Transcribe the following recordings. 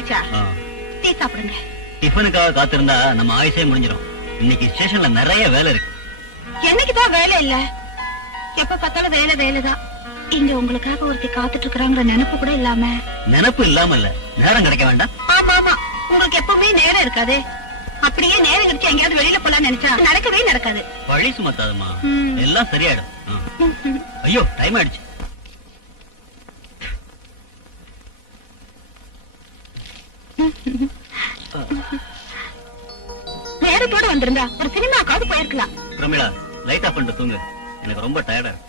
ஆயாச்சா? Tea சாப்பிடுங்க. டிஃபனுக்காக காத்திருந்தா நம்ம ஆயுசே முடிஞ்சிடும். இன்னைக்கு ஸ்டேஷன்ல நிறைய வேலை இருக்கு. என்னைக்குதான் வேலை இல்ல, எப்ப பார்த்தாலும் வேலை வேலைதான். இங்க உங்களுக்காக ஒருத்தி காத்துட்டு இருக்கிறாங்கிற நினைப்பு கூட இல்லாம. நினைப்பு இல்லாம இல்ல, நேரம் கிடைக்க வேண்டாம். ஆமா ஆமா, உங்களுக்கு எப்பவுமே நேரம் இருக்காது. அப்படியே நேரம் கிடைச்சு எங்கேயாவது வெளியில போலாம் நினைச்சா நடக்கவே நடக்காது. வழி சுமத்தாதுமா, எல்லாம் சரியாயிடும். ஐயோ டைம் ஆயிடுச்சு. நேரத்தோட வந்திருந்தா ஒரு சினிமாக்காவது போயிருக்கலாம். பிரமிளா, லைட் ஆஃப் பண்ணிட்டு தூங்கு, எனக்கு ரொம்ப டயர்டா இருக்கு.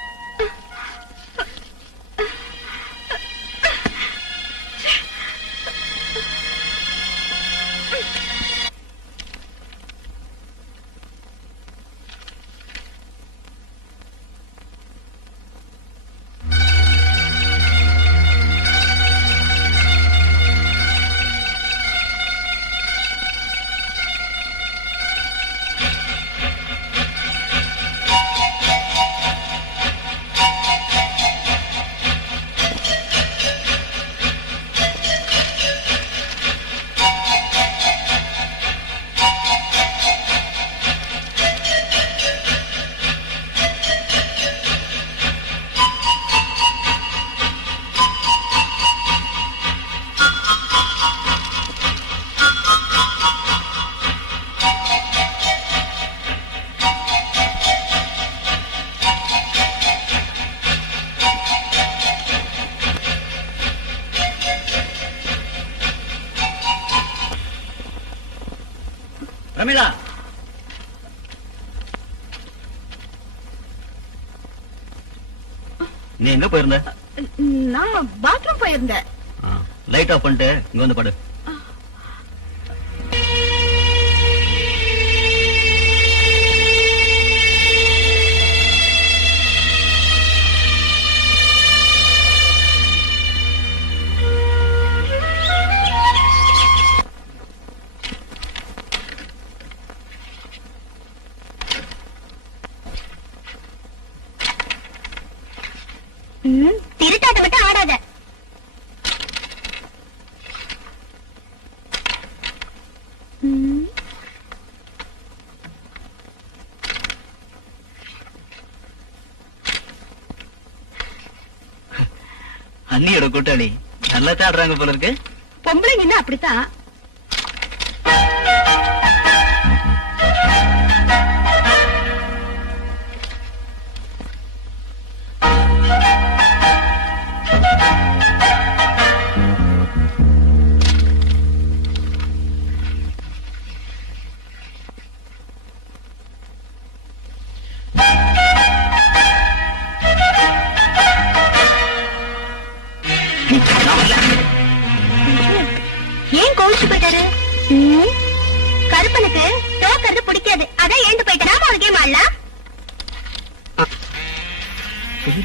பிரமிளா, நீ எங்க போயிருந்த? நான் பாத்ரூம் போயிருந்தேன். லைட் ஆஃப் பண்ணிட்டு இங்க வந்து படு. திருட்டாட்ட மட்டும் ஆடாத. அண்ணியோட கூட்டாளி நல்லா சாடுறாங்க போல இருக்கு. பொம்பளைங்கன்னா அப்படித்தான். ஏன் கோவிச்சு போயிட்டாரு? கருப்பனுக்கு தோக்கிறது பிடிக்காது, அதான் ஏந்து போயிட்டா. ஒரு கேம் ஆடலாம்.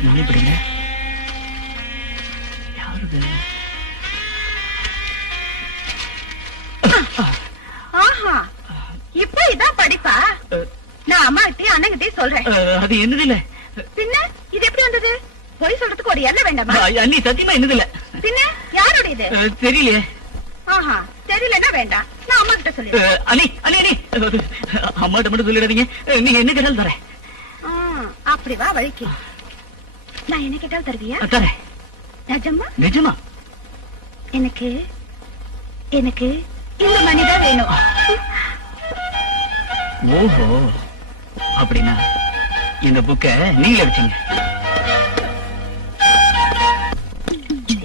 நானே படிங்க. ஆஹா, இப்ப இதான் படிப்பா? நான் அம்மா கிட்டே அண்ணங்கிட்டே சொல்றேன். அது என்னது இல்ல. பின்ன இது எப்படி வந்தது? பொய் சொல்றதுக்கு ஒரு எல்லை வேண்டாமா? அண்ணி சத்தியமா என்னது இல்ல. பின்ன யாருடையது? தெரியலையே. ஆஹா, தெரியலன்னா வேண்டாம், நான் அம்மா கிட்ட சொல்லிடுறேன். அண்ணி அண்ணி அண்ணி, அம்மாட்ட மட்டும் சொல்லிடாதீங்க. நீங்க என்ன கேட்டாலும் தரேன். அப்படி வா வழிக்கு. நான் என்ன கேட்டாலும் தருவியா? தரேன். நிஜமா? நிஜமா. எனக்கு எனக்கு இந்த மணிதான் வேணும். ஓஹோ, அப்படின்னா இந்த புக்க நீங்க வச்சுங்க.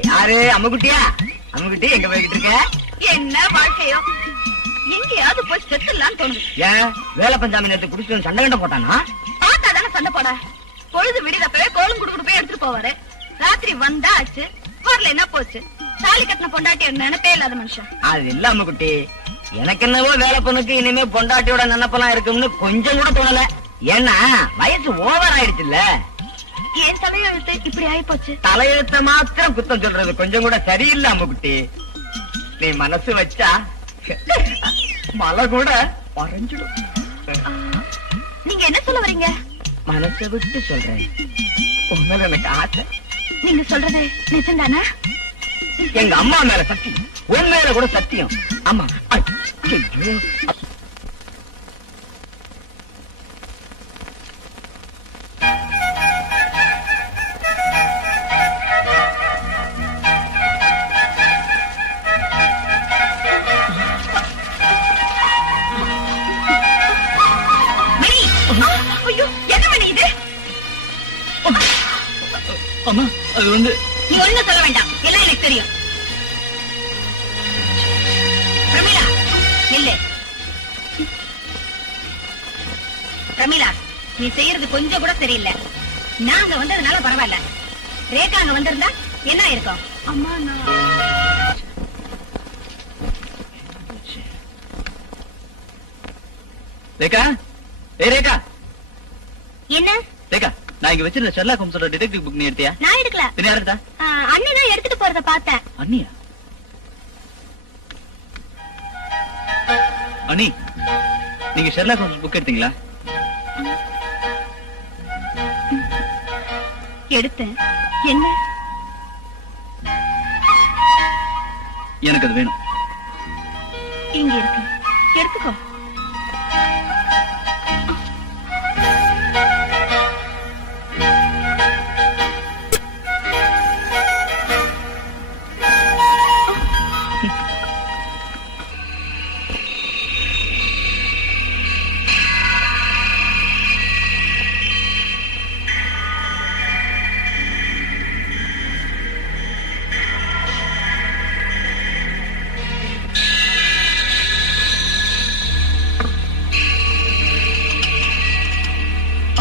யாரு? அம்முக்குட்டியா? அம்முக்குட்டி எங்க போய்கிட்டு இருக்க? என்ன வாழ்க்கையோ, எங்கேயாவது போய் செத்துலான்னு தோணுது. ஏன் வேலை பஞ்சாமி நேரத்தை குடிச்சு சண்டை கண்ட போட்டானா? பார்த்தாதானே சண்டை போட. பொழுது விடிதப்பவே கோலும் குடுக்குடு போய் எடுத்துட்டு போவாரு. ராத்திரி வந்தா ஆச்சு, வரல என்ன போச்சு. தாலி கட்டின பொண்டாட்டி நினைப்பே இல்லாத மனுஷன். அது இல்ல அம்முக்குட்டி, எனக்கு என்னவோ வேலை பொண்ணுக்கு இனிமே பொண்டாட்டியோட நினைப்பெல்லாம் இருக்கும்னு கொஞ்சம் கூட தோணல. ஏன்னா வயசு ஓவர் ஆயிடுச்சு இல்ல. ஏன் தலையெழுத்து இப்படி ஆயி போச்சு? தலையெழுத்த மாத்திரம் குத்தம் சொல்றது கொஞ்சம் கூட சரியில்லை அம்முக்குட்டி. நீ மனசு வச்சா மழை கூட பறஞ்சிடும். நீங்க என்ன சொல்ல வரீங்க? மனசை விட்டு சொல்றேன், உண்மையில எனக்கு ஆசை. நீங்க சொல்றது நிஜம்தானா? எங்க அம்மா மேல சத்தியம், உன் மேல கூட சத்தியம். அம்மா ஐயோ. ஐயோ, என்ன மணி இது? அம்மா அது வந்து நீ ஒண்ணு சொல்ல வேண்டாம், எல்லாம் எனக்கு தெரியும். பிரமிளா இல்ல, பிரமிளா நீ செய்யறது கொஞ்சம் கூட சரியில்லை. நாங்க வந்ததுனால பரவாயில்ல, ரேகா அங்க வந்திருந்தா என்ன இருக்கும்? அம்மா நான் ரேகா, ஏய் ரேகா. என்ன? ரேகா, நான் இங்க வச்சிருந்த ஷெர்லாக் ஹோம்ஸோட டிடெக்டிவ் புக் நீ எடுத்தியா? நான் எடுக்கல. பின்ன யார் எடுத்தா? அண்ணி தான் எடுத்துட்டு போறத பார்த்தேன். அண்ணியா? அண்ணி, நீங்க ஷெர்லாக் ஹோம்ஸ் புக் எடுத்தீங்களா? எடுத்தேன். என்ன? எனக்கு அது வேணும். இங்க இருக்கு, எடுத்துக்கோ.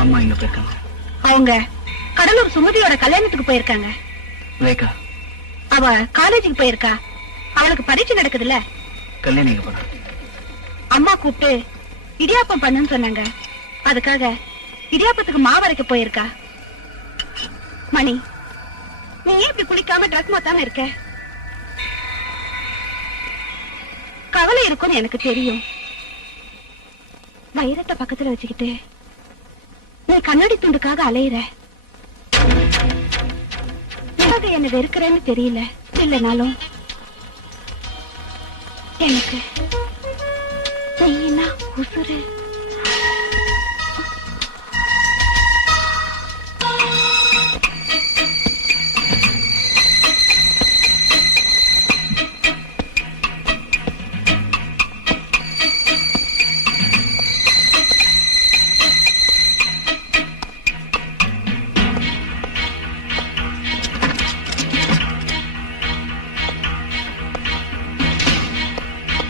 அம்மா எங்க போயிருக்காங்க? அவங்க கடலூர் சுமதியோட கல்யாணத்துக்கு போயிருக்காங்க. ரேகா, அவ காலேஜுக்கு போயிருக்கா. அவளுக்கு பரீட்சை நடக்குதுல்ல. கல்யாணம் எங்க போறா? அம்மா கூப்பிட்டு இடியாப்பம் பண்ணுன்னு சொன்னாங்க. அதுக்காக இடியாப்பத்துக்கு மாவு அரைக்க போயிருக்கா. மணி, நீ ஏன் இப்படி குளிக்காம ட்ரெஸ் மாத்தாம இருக்க? கவலை இருக்கும்னு எனக்கு தெரியும். வைரத்தை பக்கத்துல வச்சுக்கிட்டு நீ கண்ணாடி துண்டுக்காக அலையிற. என்ன வெறுக்கிறேன்னு தெரியல. இல்லைனாலும் எனக்கு நீ என்ன உசுறு.